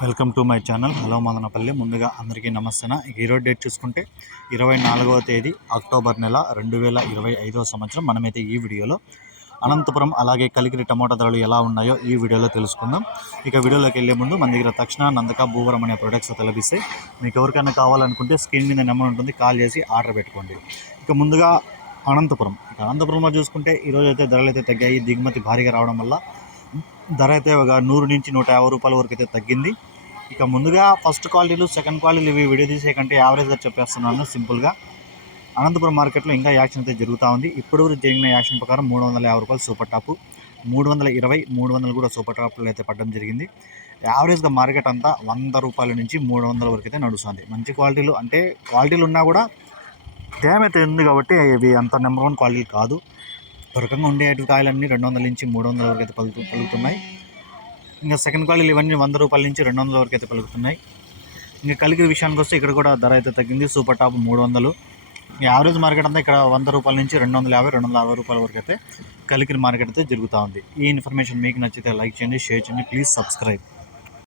Welcome to my channel. Hello Madanapalle. ముందుగా అందరికీ నమస్తే ఇక ఈరోజు డేట్ చూసుకుంటే ఇరవై నాలుగవ తేదీ అక్టోబర్ నెల రెండు వేల ఇరవై ఐదవ సంవత్సరం. మనమైతే ఈ వీడియోలో అనంతపురం అలాగే కలికిరి టమోటా ధరలు ఎలా ఉన్నాయో ఈ వీడియోలో తెలుసుకుందాం. ఇక వీడియోలోకి వెళ్ళే ముందు మన దగ్గర తక్షణ నందక భూవరం అనే ప్రొడక్ట్స్ లభిస్తాయి మీకు ఎవరికైనా కావాలనుకుంటే స్క్రీన్ మీద నెంబర్ ఉంటుంది కాల్ చేసి ఆర్డర్ పెట్టుకోండి. ఇక ముందుగా అనంతపురం. ఇక అనంతపురంలో చూసుకుంటే ఈరోజు అయితే ధరలు అయితే తగ్గాయి. దిగుమతి భారీగా రావడం వల్ల ధర అయితే ఒక నూరు నుంచి నూట యాభై రూపాయల వరకు అయితే తగ్గింది. ఇక ముందుగా ఫస్ట్ క్వాలిటీలు సెకండ్ క్వాలిటీలు ఇవి వీడియో తీసే కంటే యావరేజ్గా చెప్పేస్తున్నాను సింపుల్గా అనంతపురం మార్కెట్లో ఇంకా యాక్షన్ అయితే జరుగుతూ ఉంది. ఇప్పుడు జరిగిన యాక్షన్ ప్రకారం మూడు వందల యాభై రూపాయలు సూపర్ టాపు మూడు వందల ఇరవై మూడు వందలు కూడా సూపర్ టాప్లు అయితే పడడం జరిగింది. యావరేజ్గా మార్కెట్ అంతా వంద రూపాయల నుంచి మూడు వందల వరకు అయితే నడుస్తుంది. మంచి క్వాలిటీలు అంటే క్వాలిటీలు ఉన్నా కూడా తేమ అయితే ఉంది కాబట్టి ఇవి అంత నెంబర్ వన్ క్వాలిటీలు కాదు. రకంగా ఉండే కాయలన్నీ రెండు వందల నుంచి మూడు వందల వరకు అయితే పలుకు పలుకుతున్నాయి. ఇంకా సెకండ్ క్వాలిటీలు ఇవన్నీ వంద రూపాయల నుంచి రెండు వందల వరకు అయితే పలుకుతున్నాయి. ఇంకా కలిగిన విషయానికి వస్తే ఇక్కడ కూడా ధర అయితే తగ్గింది. సూపర్ టాప్ మూడు వందలు యావరేజ్ మార్కెట్ అంతా ఇక్కడ వంద రూపాయల నుంచి రెండు వందల యాభై రెండు వందల అరవై రూపాయల వరకు అయితే కలిగిన మార్కెట్ అయితే జరుగుతూ ఉంది. ఈ ఇన్ఫర్మేషన్ మీకు నచ్చితే లైక్ చేయండి షేర్ చేయండి. Please subscribe.